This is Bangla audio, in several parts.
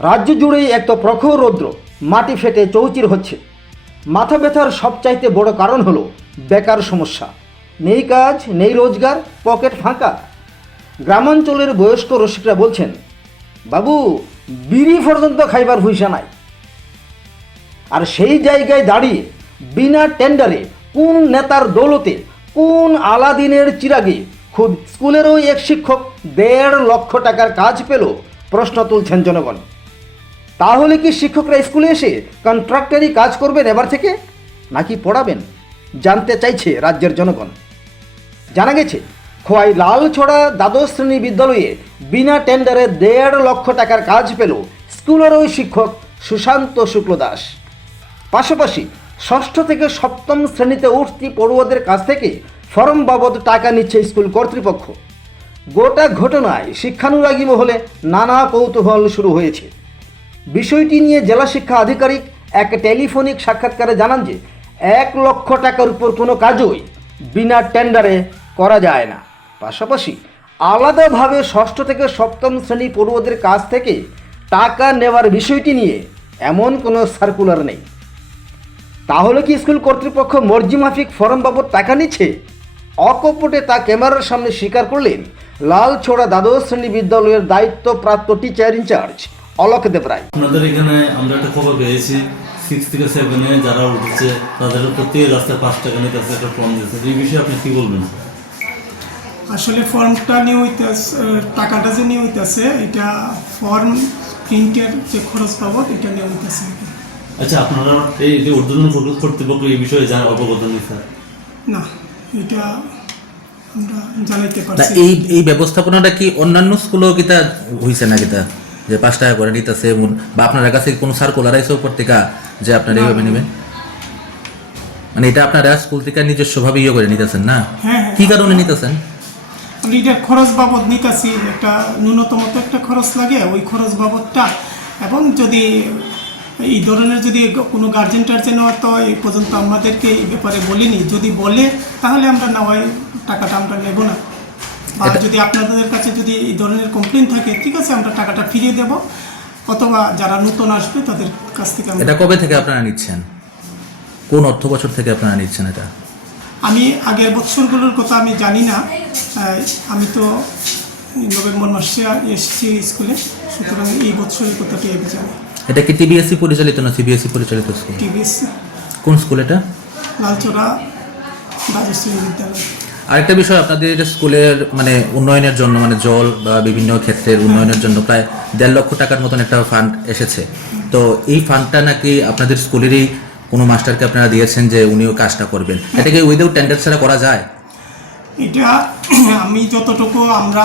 রাজ্য জুড়েই এক তো প্রখর রৌদ্র, মাটি ফেটে চৌচির হচ্ছে। মাথা ব্যথার সবচাইতে বড় কারণ হলো বেকার সমস্যা। নেই কাজ, নেই রোজগার, পকেট ফাঁকা। গ্রামাঞ্চলের বয়স্ক রসিকরা বলছেন, বাবু, বিড়ি পর্যন্ত খাইবার ভুইসা নাই। আর সেই জায়গায় দাঁড়িয়ে বিনা টেন্ডারে কোন নেতার দৌলতে, কোন আলাদিনের চিরাগে খুব স্কুলেরও এক শিক্ষক দেড় লক্ষ টাকার কাজ পেল, প্রশ্ন তুলছেন জনগণ। তাহলে কি শিক্ষকরা স্কুলে এসে কন্ট্রাক্টারি কাজ করবেন এবার থেকে? নাকি পড়াবেন? জানতে চাইছে রাজ্যের জনগণ। জানা গেছে, খোয়াই লালছড়া দ্বাদশ শ্রেণি বিদ্যালয়ে বিনা টেন্ডারে দেড় লক্ষ টাকার কাজ পেল স্কুলের ওই শিক্ষক সুশান্ত শুক্ল দাস পাশাপাশি ষষ্ঠ থেকে সপ্তম শ্রেণীতে উঠতি পড়ুয়াদের কাছ থেকে ফর্ম বাবদ টাকা নিচ্ছে স্কুল কর্তৃপক্ষ। গোটা ঘটনায় শিক্ষানুরাগী মহলে নানা কৌতূহল শুরু হয়েছে। বিষয়টি নিয়ে জেলা শিক্ষা আধিকারিক এক টেলিফোনিক সাক্ষাৎকারে জানান যে, এক লক্ষ টাকার উপর কোনো কাজই বিনা টেন্ডারে করা যায় না। পাশাপাশি আলাদাভাবে ষষ্ঠ থেকে সপ্তম শ্রেণি পড়ুয়াদের কাছ থেকে টাকা নেওয়ার বিষয়টি নিয়ে এমন কোনো সার্কুলার নেই। তাহলে কি স্কুল কর্তৃপক্ষ মর্জি মাফিক ফর্ম বাবদ টাকা নিচ্ছে? অকপটে তা ক্যামেরার সামনে স্বীকার করলেন লালছোড়া দ্বাদশ শ্রেণি বিদ্যালয়ের দায়িত্বপ্রাপ্ত টিচার ইনচার্জ অলোক দেবরায়। আপনাদের এখানে আমরা একটা খবর পেয়েছি সিক্স থেকে সেভেনে যারা উঠেছে তাদের প্রত্যেক রাস্তায় পাঁচ টাকা নিতে আছে একটা ফর্ম দিচ্ছে এই বিষয়ে আপনি কি বলবেন? আসলে ফর্মটা নিয়ে হইতেছে টাকাটা যে নিয়ে হইতেছে এটা ফর্ম প্রিন্টের যে খরচ বাবদ এটা নিয়ে হইতেছে আচ্ছা আপনারা এই যে ঊর্ধ্বতন কর্তৃপক্ষ এই বিষয়ে জানা অবগত নেই স্যার। না এটা আমরা জানাইতে পারছি এই এই ব্যবস্থাপনাটা কি অন্যান্য স্কুলেও কিতা হইছে না কিতা যে পাঁচ টাকা করে নিতেছে এমন। বা আপনার কাছে কোনো সার্কুলার আইসে উপর থেকে যে আপনারা এইভাবে নেবেন মানে এটা আপনারা স্কুল থেকে নিজস্বভাবে ইয়ে করে নিতেছেন না? হ্যাঁ হ্যাঁ কি কারণে নিতেছেন? এটার খরচ বাবদ নিতেছি একটা ন্যূনতম তো একটা খরচ লাগে ওই খরচ বাবদটা। এবং যদি এই ধরনের যদি কোনো গার্জেন টার্জেন হয় তো এই পর্যন্ত আমাদেরকে এই ব্যাপারে বলিনি। যদি বলে তাহলে আমরা নেওয়াই টাকাটা আমরা নেব না। এটা- যদি আপনাদের কাছে যদি এই ধরনের কমপ্লেন থাকে ঠিক আছে আমরা টাকাটা ফিরিয়ে দেব। অথবা যারা নতুন আসবে তাদের কাছ থেকে এটা কবে থেকে আপনারা নিচ্ছেন? কোন অর্থ বছর থেকে আপনারা নিচ্ছেন এটা? আমি আগের বছরগুলোর কথা আমি জানি না। আমি তো নভেম্বর মাসে এসেছি স্কুলে সুতরাং এই বছরের কথাটি আমি জানি। এটা কি টিবিএসসি পরিচালিত না সিবিএসসি পরিচালিত স্কুল? টিভিএসসি কোন স্কুল এটা? লালচোরা রাজশ্রী বিদ্যালয়। আরেকটা বিষয়, আপনাদের স্কুলের মানে উন্নয়নের জন্য মানে জল বা বিভিন্ন ক্ষেত্রের উন্নয়নের জন্য প্রায় দেড় লক্ষ টাকার মতন একটা ফান্ড এসেছে। তো এই ফান্ডটা নাকি আপনাদের স্কুলেরই কোনো মাস্টারকে আপনারা দিয়েছেন যে উনিও কাজটা করবেন? এটাকে উইদাউট টেন্ডার ছাড়া করা যায়? এটা আমি যতটুকু আমরা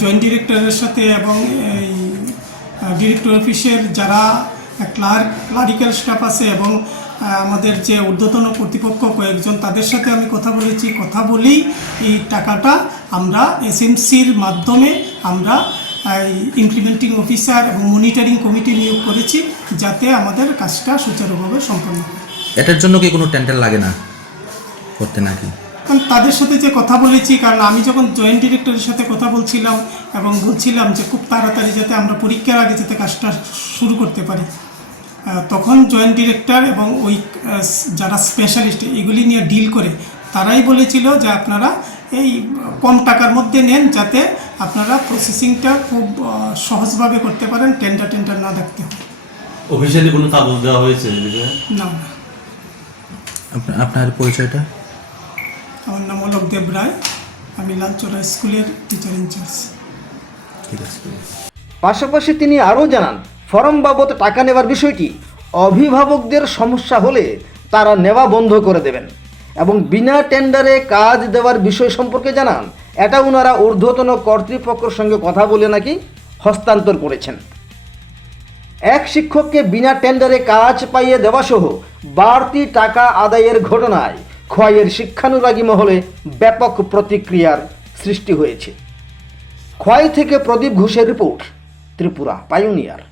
জয়েন্ট ডিরেক্টরের সাথে এবং এই ডিরেক্টর অফিসের যারা ক্লার্ক ক্লারিক্যাল স্টাফ আছে এবং আমাদের যে ঊর্ধ্বতন কর্তৃপক্ষ কয়েকজন তাদের সাথে আমি কথা বলেছি। কথা বলেই এই টাকাটা আমরা এসএমসির মাধ্যমে আমরা ইমপ্লিমেন্টিং অফিসার এবং মনিটরিং কমিটি নিয়োগ করেছি যাতে আমাদের কাজটা সুচারুভাবে সম্পন্ন হয়। এটার জন্য কি কোনো টেন্ডার লাগে না করতে নাকি? কারণ তাদের সাথে যে কথা বলেছি কারণ আমি যখন জয়েন্ট ডিরেক্টরের সাথে কথা বলছিলাম এবং বলছিলাম যে খুব তাড়াতাড়ি যাতে আমরা পরীক্ষার আগে যাতে কাজটা শুরু করতে পারি তখন জয়েন্ট ডিরেক্টর এবং ওই যারা স্পেশালিস্ট এগুলি নিয়ে ডিল করে তারাই বলেছিল যে আপনারা এই কম টাকার মধ্যে নেন যাতে আপনারা প্রসেসিংটা খুব সহজভাবে করতে পারেন টেন্ডার টেন্ডার না দেখতে হয়। অফিসিয়ালি কোনো কাগজ দেওয়া হয়েছে? না না। আপনার পরিচয়টা? আমার নাম অলোক দেব রায়। আমি লালচোরা স্কুলের টিচার ইনচার্জ ঠিক আছে। পাশাপাশি তিনি আরও জানান ফর্ম বাবদ টাকা নেওয়ার বিষয়টি অভিভাবকদের সমস্যা হলে তারা নেওয়া বন্ধ করে দেবেন। এবং বিনা টেন্ডারে কাজ দেওয়ার বিষয় সম্পর্কে জানান, এটা ওনারা ঊর্ধ্বতন কর্তৃপক্ষের সঙ্গে কথা বলে নাকি হস্তান্তর করেছেন। এক শিক্ষককে বিনা টেন্ডারে কাজ পাইয়ে দেওয়াসহ বাড়তি টাকা আদায়ের ঘটনায় খোয়াইয়ের শিক্ষানুরাগী মহলে ব্যাপক প্রতিক্রিয়ার সৃষ্টি হয়েছে। খোয়াই থেকে প্রদীপ ঘোষের রিপোর্ট, ত্রিপুরা পাইওনিয়ার।